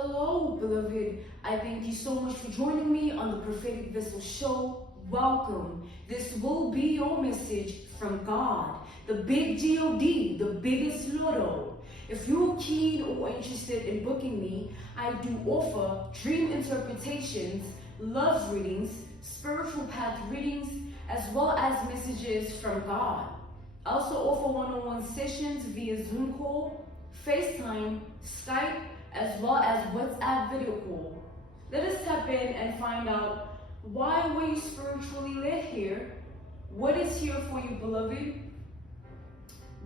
Hello, beloved. I thank you so much for joining me on the Prophetic Vessel Show. Welcome. This will be your message from God, the big G-O-D, the biggest lotto. If you're keen or interested in booking me, I do offer dream interpretations, love readings, spiritual path readings, as well as messages from God. I also offer one-on-one sessions via Zoom call, FaceTime, Skype, as well as WhatsApp video call. Let us tap in and find out, why were you spiritually led here? What is here for you, beloved?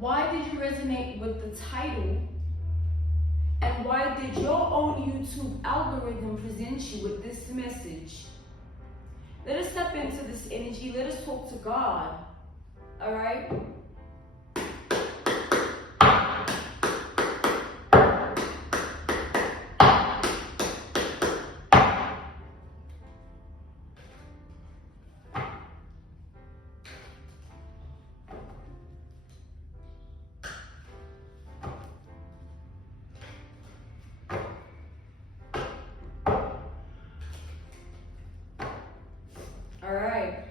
Why did you resonate with the title? And why did your own YouTube algorithm present you with this message? Let us step into this energy. Let us talk to God. All right? All right.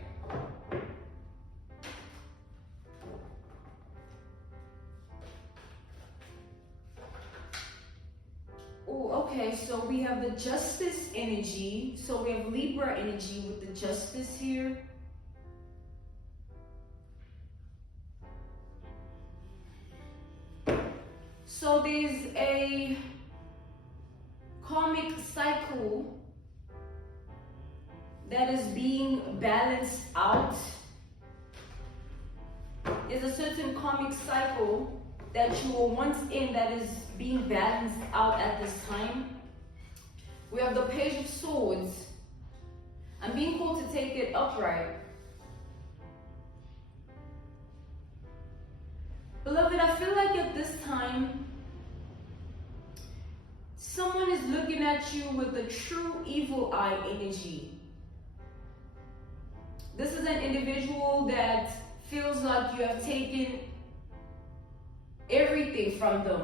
Oh, okay. So we have the justice energy. So we have Libra energy with the justice here. So there's a karmic cycle that is being balanced out. There's a certain karmic cycle that you were once in that is being balanced out at this time. We have the Page of Swords. I'm being called to take it upright. Beloved, I feel like at this time, someone is looking at you with a true evil eye energy. This is an individual that feels like you have taken everything from them.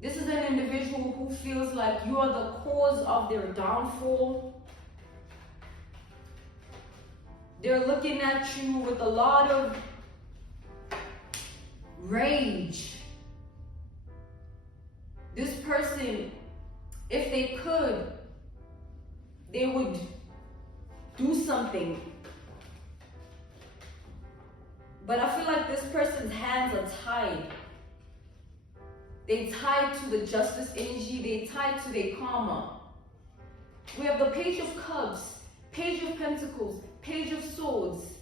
This is an individual who feels like you are the cause of their downfall. They're looking at you with a lot of rage. This person, if they could, they would do something. But I feel like this person's hands are tied. They tied to the justice energy. They tied to their karma. We have the Page of Cups, Page of Pentacles, Page of Swords.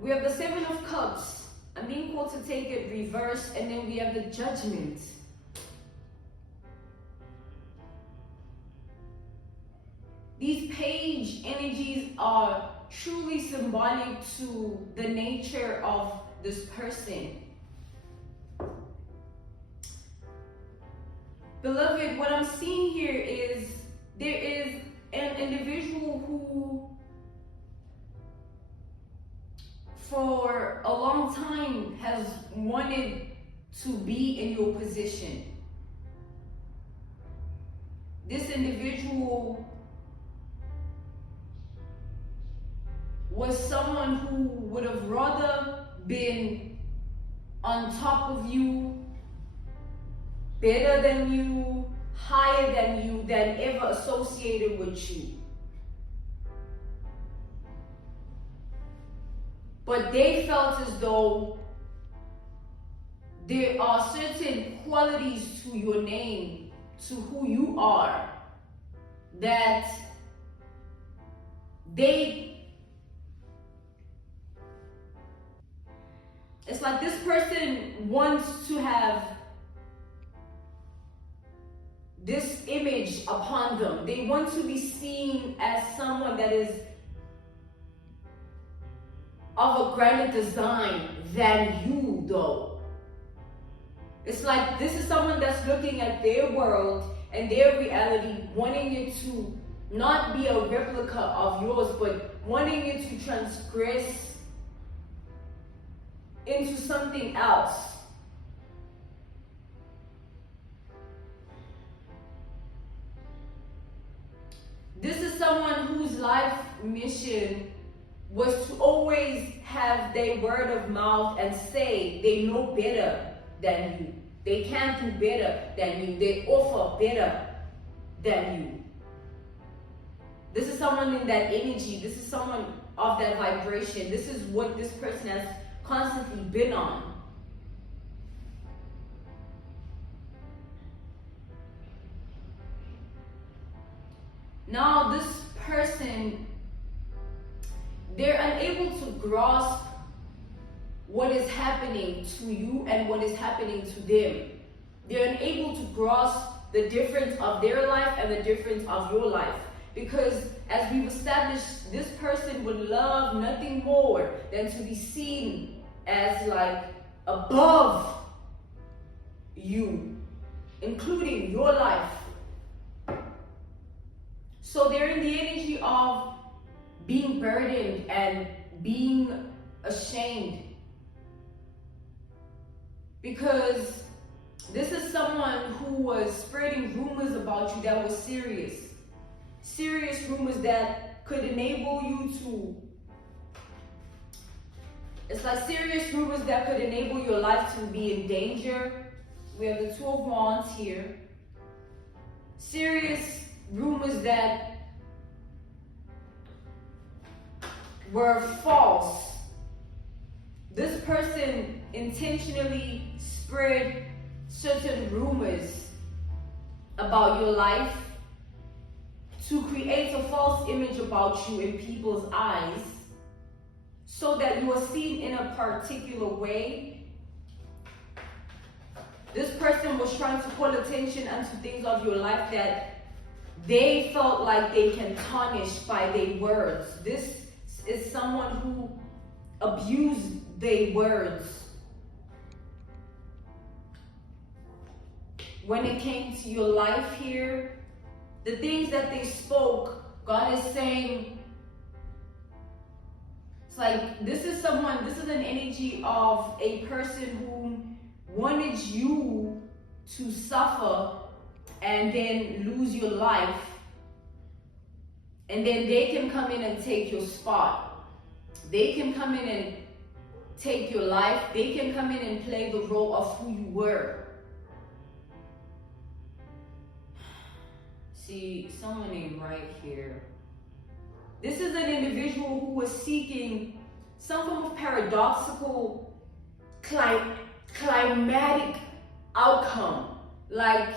We have the Seven of Cups. I'm being called to take it reversed, and then we have the Judgment. These page energies are truly symbolic to the nature of this person. Beloved, what I'm seeing here is there is an individual who for a long time has wanted to be in your position. This individual was someone who would have rather been on top of you, better than you, higher than you, than ever associated with you. But they felt as though there are certain qualities to your name, to who you are, that it's like this person wants to have this image upon them. They want to be seen as someone that is of a grander design than you, though. It's like this is someone that's looking at their world and their reality, wanting it to not be a replica of yours, but wanting you to transgress into something else. This is someone whose life mission was to always have their word of mouth and say they know better than you. They can do better than you. They offer better than you. This is someone in that energy. This is someone of that vibration. This is what this person has constantly been on. Now this person, they're unable to grasp what is happening to you and what is happening to them. They're unable to grasp the difference of their life and the difference of your life. Because as we've established, this person would love nothing more than to be seen as like above you, including your life. So they're in the energy of being burdened and being ashamed. Because this is someone who was spreading rumors about you that was serious. Serious rumors that could enable you to, it's like serious rumors that could enable your life to be in danger. We have the Two of Wands here. Serious rumors that were false. This person intentionally spread certain rumors about your life to create a false image about you in people's eyes so that you are seen in a particular way. This person was trying to call attention unto things of your life that they felt like they can tarnish by their words. This is someone who abused their words. When it came to your life here, the things that they spoke, God is saying, it's like this is an energy of a person who wanted you to suffer and then lose your life, and then they can come in and take your spot. They can come in and take your life. They can come in and play the role of who you were. See, someone named right here. This is an individual who was seeking some form of paradoxical, climatic outcome, like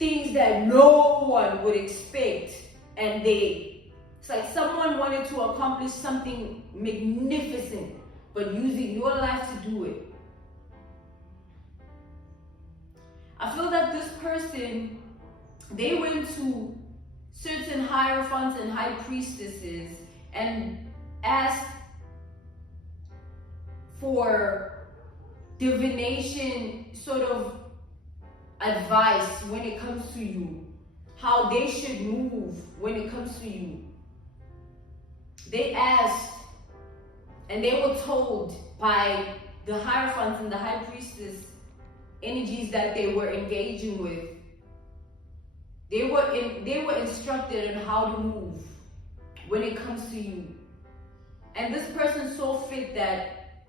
things that no one would expect, and it's like someone wanted to accomplish something magnificent, but using your life to do it. I feel that this person, they went to certain hierophants and high priestesses and asked for divination sort of advice when it comes to you, how they should move when it comes to you. They asked, and they were told by the hierophants and the high priestess energies that they were engaging with. They were instructed on how to move when it comes to you. And this person saw fit that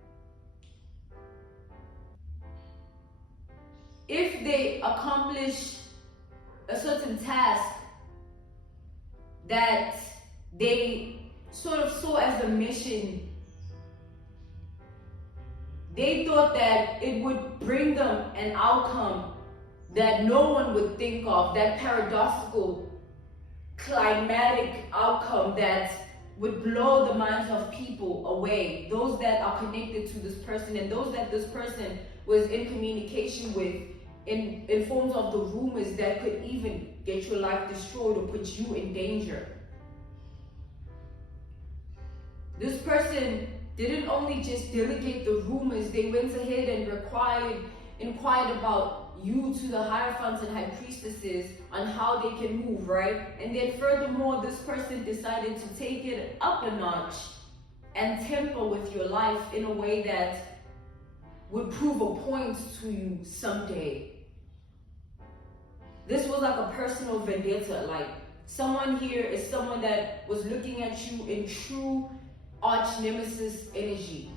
if they accomplish a certain task that they sort of saw as a mission, they thought that it would bring them an outcome that no one would think of, that paradoxical, climatic outcome that would blow the minds of people away, those that are connected to this person and those that this person was in communication with in forms of the rumors that could even get your life destroyed or put you in danger. This person didn't only just delegate the rumors, they went ahead and inquired about you to the Hierophants and High Priestesses on how they can move, right? And then furthermore, this person decided to take it up a notch and temper with your life in a way that would prove a point to you someday. This was like a personal vendetta. Like, someone here is someone that was looking at you in true arch nemesis energy.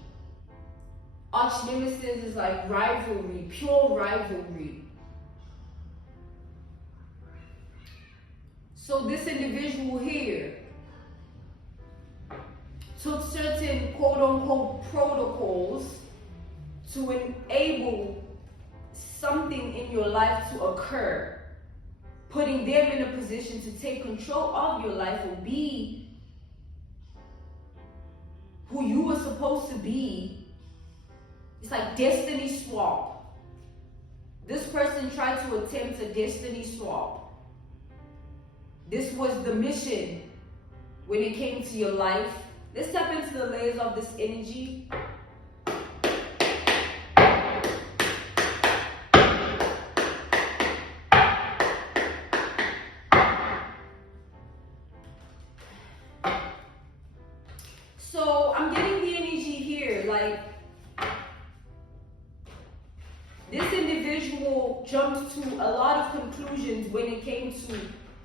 Arch nemesis is like rivalry, pure rivalry. So this individual here took certain quote-unquote protocols to enable something in your life to occur, putting them in a position to take control of your life or be who you were supposed to be. It's like destiny swap. This person tried to attempt a destiny swap. This was the mission when it came to your life. Let's step into the layers of this energy. So I'm getting the energy here, like this individual jumped to a lot of conclusions when it came to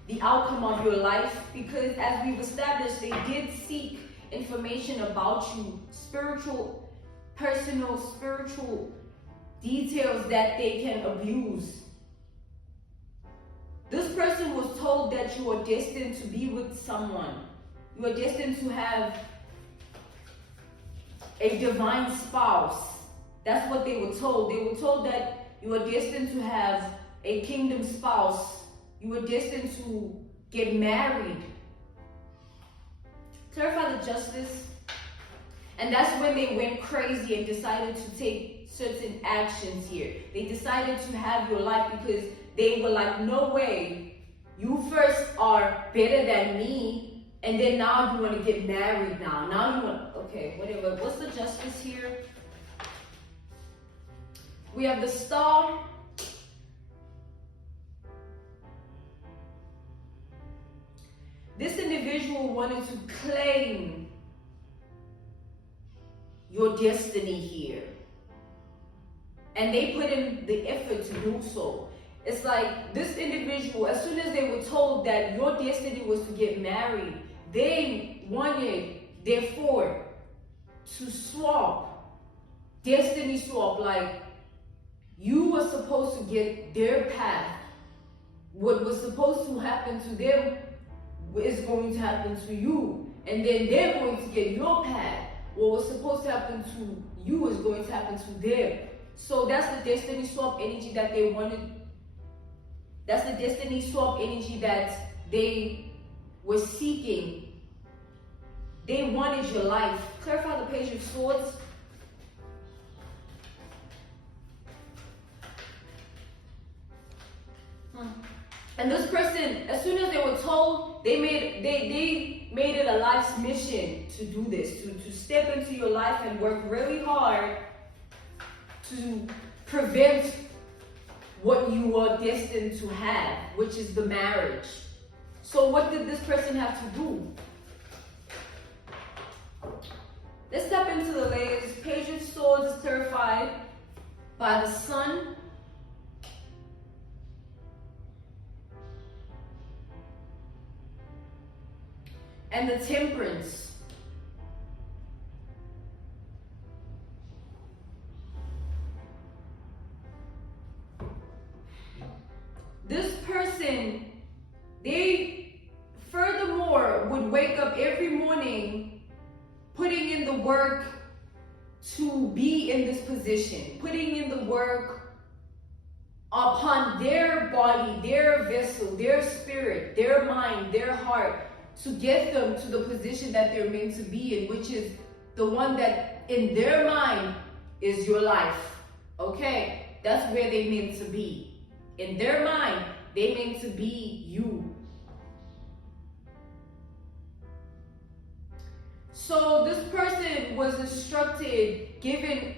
the outcome of your life, because as we've established, they did seek information about you, personal spiritual details that they can abuse. This person was told that you are destined to be with someone. You are destined to have a divine spouse. That's what they were told. They were told that you are destined to have a kingdom spouse. You are destined to get married. Clarify the justice. And that's when they went crazy and decided to take certain actions here. They decided to have your life because they were like, no way. You first are better than me. And then now you want to get married now. Now you want, okay, whatever. What's the justice here? We have the Star. This individual wanted to claim your destiny here. And they put in the effort to do so. It's like this individual, as soon as they were told that your destiny was to get married, they wanted, therefore, to swap, destiny swap, like you were supposed to get their path. What was supposed to happen to them is going to happen to you. And then they're going to get your path. What was supposed to happen to you is going to happen to them. So that's the destiny swap energy that they wanted. That's the destiny swap energy that they were seeking. They wanted your life. Clarify the Page of Swords. And this person, as soon as they were told, they made it a life's mission to do this, to step into your life and work really hard to prevent what you are destined to have, which is the marriage. So what did this person have to do? Let's step into the layers. Page of Swords is terrified by the Sun. And the Temperance. This person, they furthermore would wake up every morning putting in the work to be in this position, putting in the work upon their body, their vessel, their spirit, their mind, their heart, to get them to the position that they're meant to be in, which is the one that in their mind is your life. Okay? That's where they meant to be. In their mind, they meant to be you. So this person was instructed, given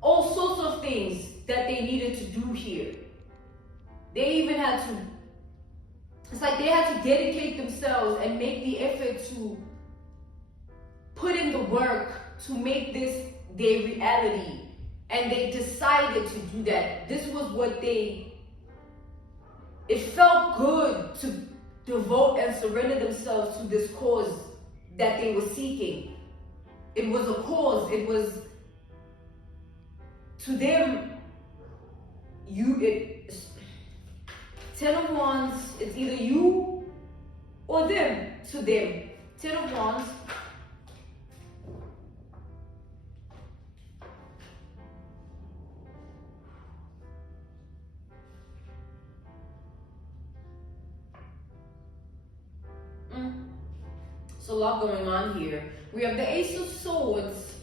all sorts of things. that they needed to do here. They even had to, it's like they had to dedicate themselves and make the effort to put in the work to make this their reality. And they decided to do that. This was what it felt good to devote and surrender themselves to this cause that they were seeking. It was a cause. It was, to them, 10 of Wands, it's either you or them. To them, 10 of Wands. There's a lot going on here. We have the Ace of Swords,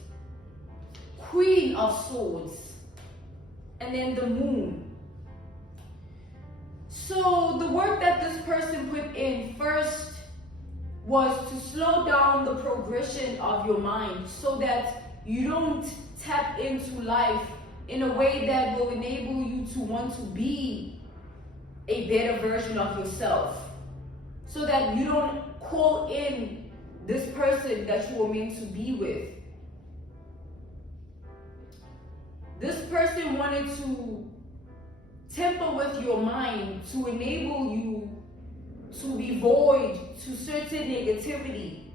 Queen of Swords, and then the Moon. So the work that this person put in first was to slow down the progression of your mind so that you don't tap into life in a way that will enable you to want to be a better version of yourself. So that you don't call in this person that you were meant to be with. This person wanted to temper with your mind to enable you to be void to certain negativity.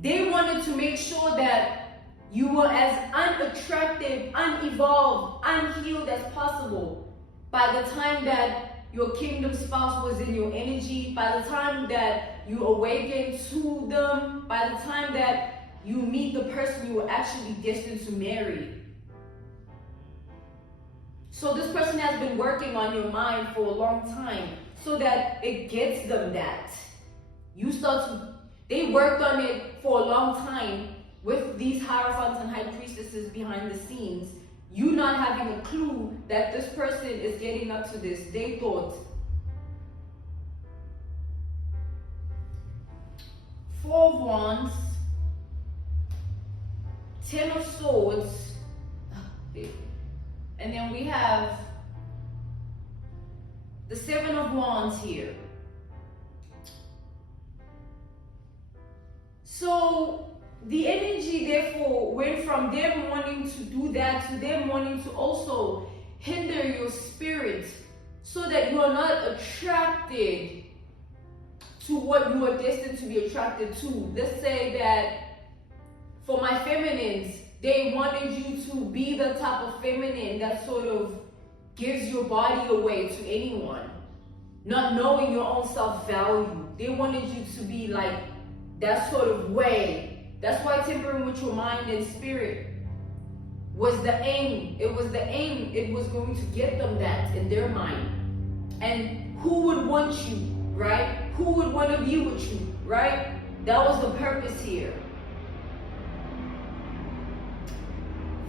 They wanted to make sure that you were as unattractive, unevolved, unhealed as possible by the time that your kingdom spouse was in your energy, by the time that you awaken to them, by the time that you meet the person you were actually destined to marry. So this person has been working on your mind for a long time so that it gets them that. They worked on it for a long time with these Hierophants and High Priestesses behind the scenes. You not having a clue that this person is getting up to this. They thought. 4 of Wands, 10 of Swords, and then we have the 7 of Wands here. So the energy therefore went from them wanting to do that to them wanting to also hinder your spirit so that you are not attracted to what you are destined to be attracted to. Let's say that for my feminines, they wanted you to be the type of feminine that sort of gives your body away to anyone, not knowing your own self-value. They wanted you to be like that sort of way. That's why tempering with your mind and spirit was the aim. It was the aim. It was going to get them that in their mind. And who would want you, right? Who would want to be with you, right? That was the purpose here.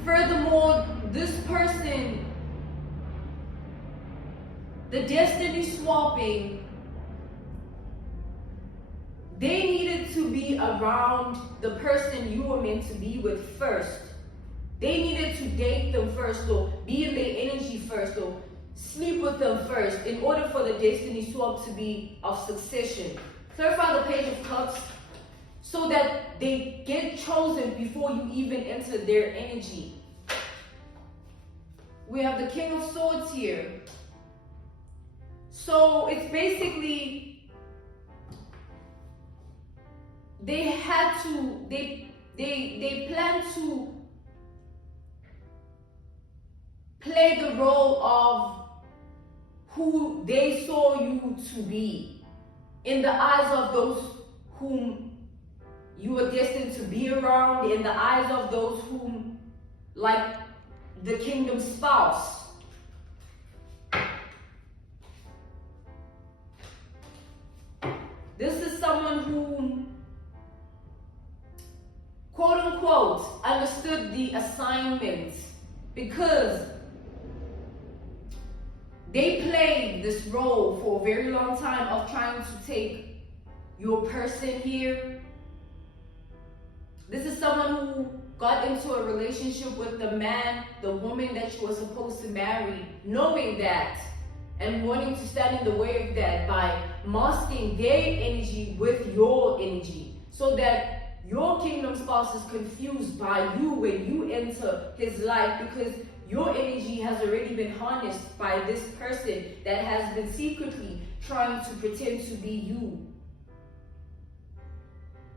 Furthermore, this person, the destiny swapping, they needed to be around the person you were meant to be with first. They needed to date them first, or be in their energy first, or sleep with them first, in order for the destiny swap to be of succession. Clarify the Page of Cups so that they get chosen before you even enter their energy. We have the King of Swords here. So it's basically they plan to play the role of who they saw you to be in the eyes of those whom you were destined to be around, in the eyes of those whom, like the kingdom spouse. This is someone who, quote unquote, understood the assignment, because they played this role for a very long time of trying to take your person here This is someone who got into a relationship with the man, the woman that you were supposed to marry, knowing that and wanting to stand in the way of that by masking their energy with your energy, so that your kingdom spouse is confused by you when you enter his life, because your energy has already been harnessed by this person that has been secretly trying to pretend to be you.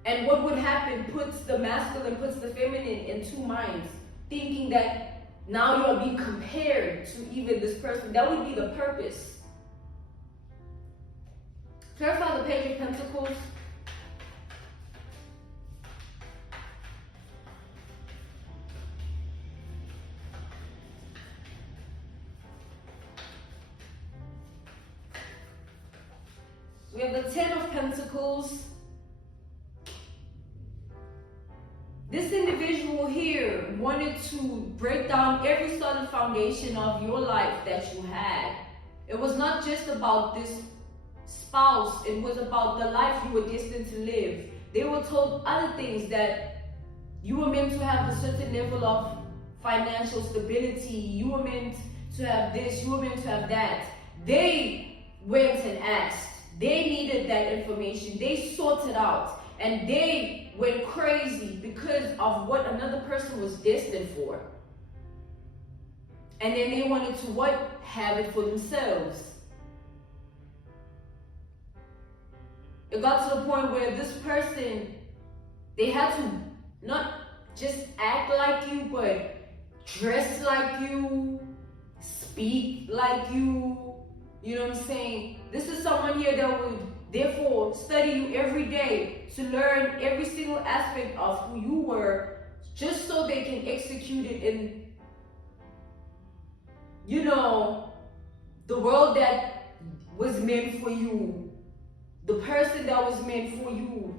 And what would happen puts the masculine, puts the feminine in two minds, thinking that now you're being compared to even this person. That would be the purpose. Clarify the Page of Pentacles. We have the Ten of Pentacles. This individual here wanted to break down every solid foundation of your life that you had. It was not just about this spouse, it was about the life you were destined to live. They were told other things, that you were meant to have a certain level of financial stability, you were meant to have this, you were meant to have that. They went and asked. They needed that information. They sought it out. And they went crazy because of what another person was destined for. And then they wanted to what? Have it for themselves. It got to the point where this person, they had to not just act like you, but dress like you, speak like you. You know what I'm saying? This is someone here that would therefore study you every day to learn every single aspect of who you were, just so they can execute it in, you know, the world that was meant for you, the person that was meant for you.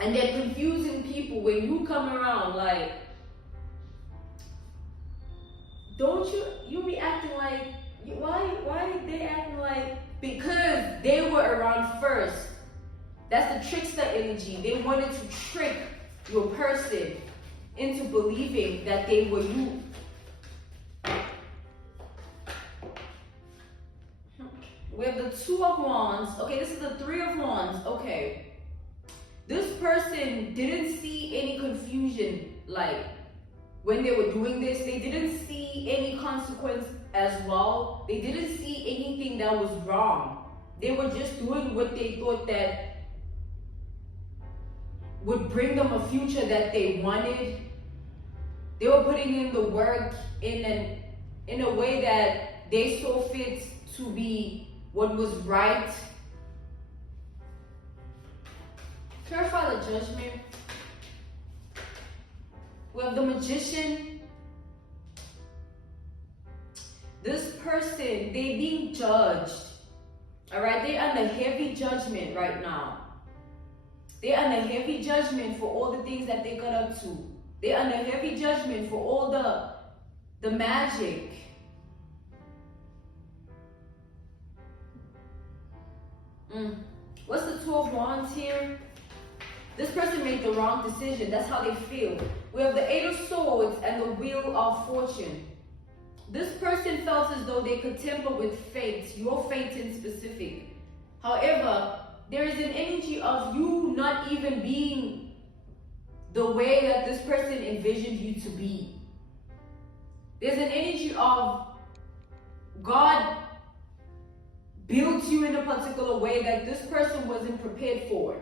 And they're confusing people when you come around, like, don't you be acting like, why they acting like, because they were around first. That's the trickster energy. They wanted to trick your person into believing that they were you. We have the Two of Wands. Okay, this is the Three of Wands. Okay. This person didn't see any confusion, like, when they were doing this. They didn't see any consequence as well. They didn't see anything that was wrong. They were just doing what they thought that would bring them a future that they wanted. They were putting in the work in a way that they saw fit to be what was right. Clarify the Judgment. We have the Magician. This person, they being judged. Alright, they're under heavy judgment right now. They're under heavy judgment for all the things that they got up to. They're under heavy judgment for all the magic. What's the Two of Wands here? This person made the wrong decision. That's how they feel. We have the Eight of Swords and the Wheel of Fortune. This person felt as though they could tamper with fate, your fate in specific. However, there is an energy of you not even being the way that this person envisioned you to be. There's an energy of God built you in a particular way that this person wasn't prepared for.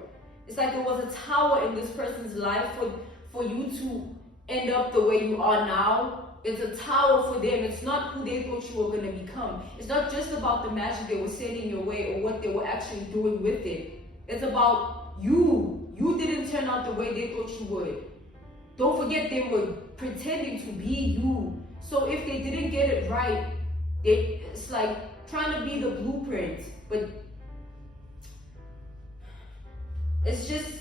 It's like there was a tower in this person's life for you to end up the way you are now. It's a tower for them. It's not who they thought you were going to become. It's not just about the magic they were sending your way or what they were actually doing with it. It's about you. You didn't turn out the way they thought you would. Don't forget, they were pretending to be you. So if they didn't get it right, it's like trying to be the blueprint, but it's just,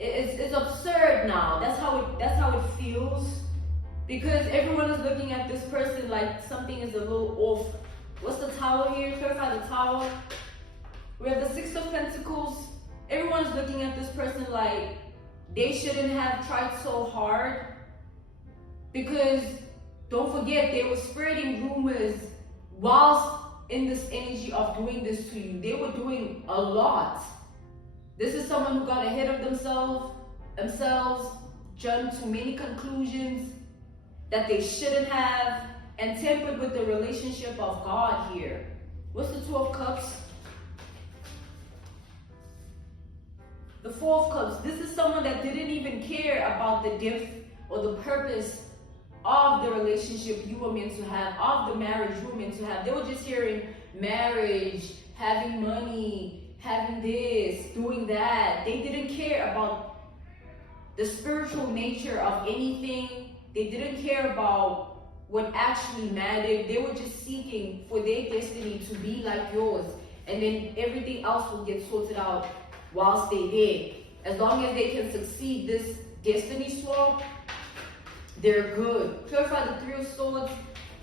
it's absurd now. That's how it feels, because everyone is looking at this person like something is a little off. What's the Tower here? Clarify the Tower. We have the Six of Pentacles. Everyone's looking at this person like they shouldn't have tried so hard, because don't forget, they were spreading rumors whilst in this energy of doing this to you. They were doing a lot. This is someone who got ahead of themselves, jumped to many conclusions that they shouldn't have, and tampered with the relationship of God here. What's the Two of Cups? The Four of Cups. This is someone that didn't even care about the depth or the purpose of the relationship you were meant to have, of the marriage you were meant to have. They were just hearing marriage, having money, having this, doing that. They didn't care about the spiritual nature of anything. They didn't care about what actually mattered. They were just seeking for their destiny to be like yours, and then everything else will get sorted out whilst they did. As long as they can succeed this destiny swap, they're good. Clarify the Three of Swords,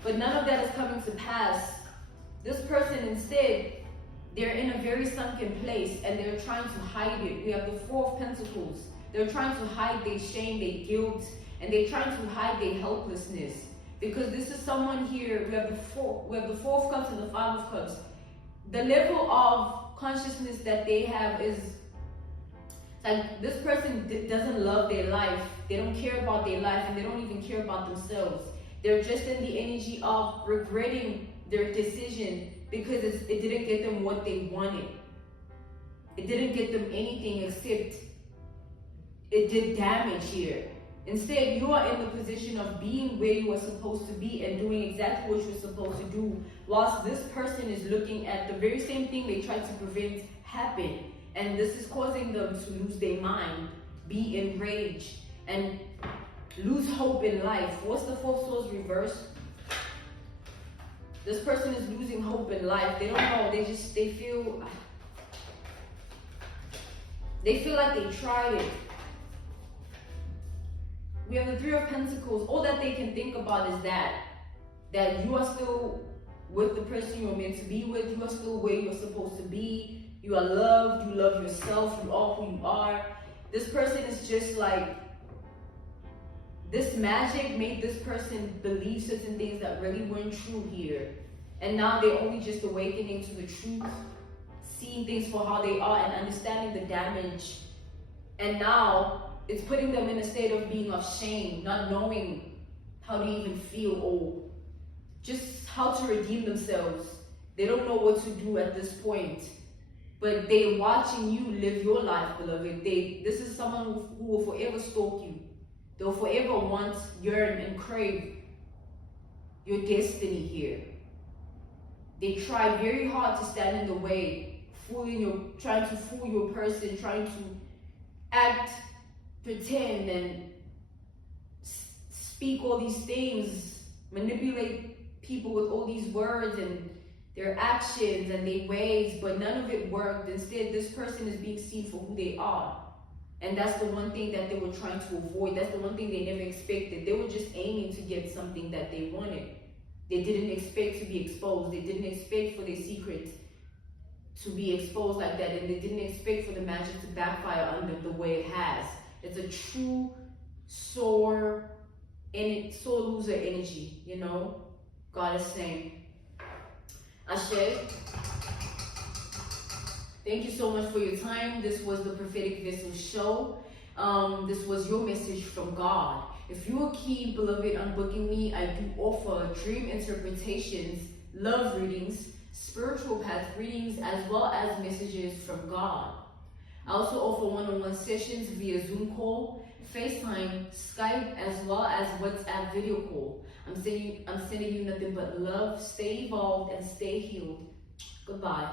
but none of that is coming to pass. This person instead, they're in a very sunken place and they're trying to hide it. We have the Four of Pentacles. They're trying to hide their shame, their guilt, and they're trying to hide their helplessness. Because this is someone here, we have the Four of Cups and the Five of Cups. The level of consciousness that they have is like, this person doesn't love their life. They don't care about their life, and they don't even care about themselves. They're just in the energy of regretting their decision because it didn't get them what they wanted. It didn't get them anything except it did damage here. Instead, you are in the position of being where you are supposed to be and doing exactly what you're supposed to do, whilst this person is looking at the very same thing they tried to prevent happen. And this is causing them to lose their mind, be enraged, and lose hope in life. What's the Four of Swords reversed? This person is losing hope in life. They don't know. They feel like they tried it. We have the Three of Pentacles. All that they can think about is that you are still with the person you're meant to be with. You are still where you're supposed to be. You are loved. You love yourself. You are who you are. This person is just like, this magic made this person believe certain things that really weren't true here. And now they're only just awakening to the truth, seeing things for how they are and understanding the damage. And now it's putting them in a state of being of shame, not knowing how to even feel or just how to redeem themselves. They don't know what to do at this point. But they're watching you live your life, beloved. This is someone who will forever stalk you. They'll forever want, yearn, and crave your destiny here. They try very hard to stand in the way, trying to fool your person, trying to act, pretend, and speak all these things, manipulate people with all these words and their actions and their ways, but none of it worked. Instead, this person is being seen for who they are. And that's the one thing that they were trying to avoid. That's the one thing they never expected. They were just aiming to get something that they wanted. They didn't expect to be exposed. They didn't expect for their secret to be exposed like that. And they didn't expect for the magic to backfire on them the way it has. It's a true sore loser energy, you know? God is saying, Ashe. Thank you so much for your time. This was the Prophetic Vessel Show. This was your message from God. If you are keen, beloved, on booking me, I do offer dream interpretations, love readings, spiritual path readings, as well as messages from God. I also offer one-on-one sessions via Zoom call, FaceTime, Skype, as well as WhatsApp video call. I'm sending you nothing but love. Stay evolved and stay healed. Goodbye.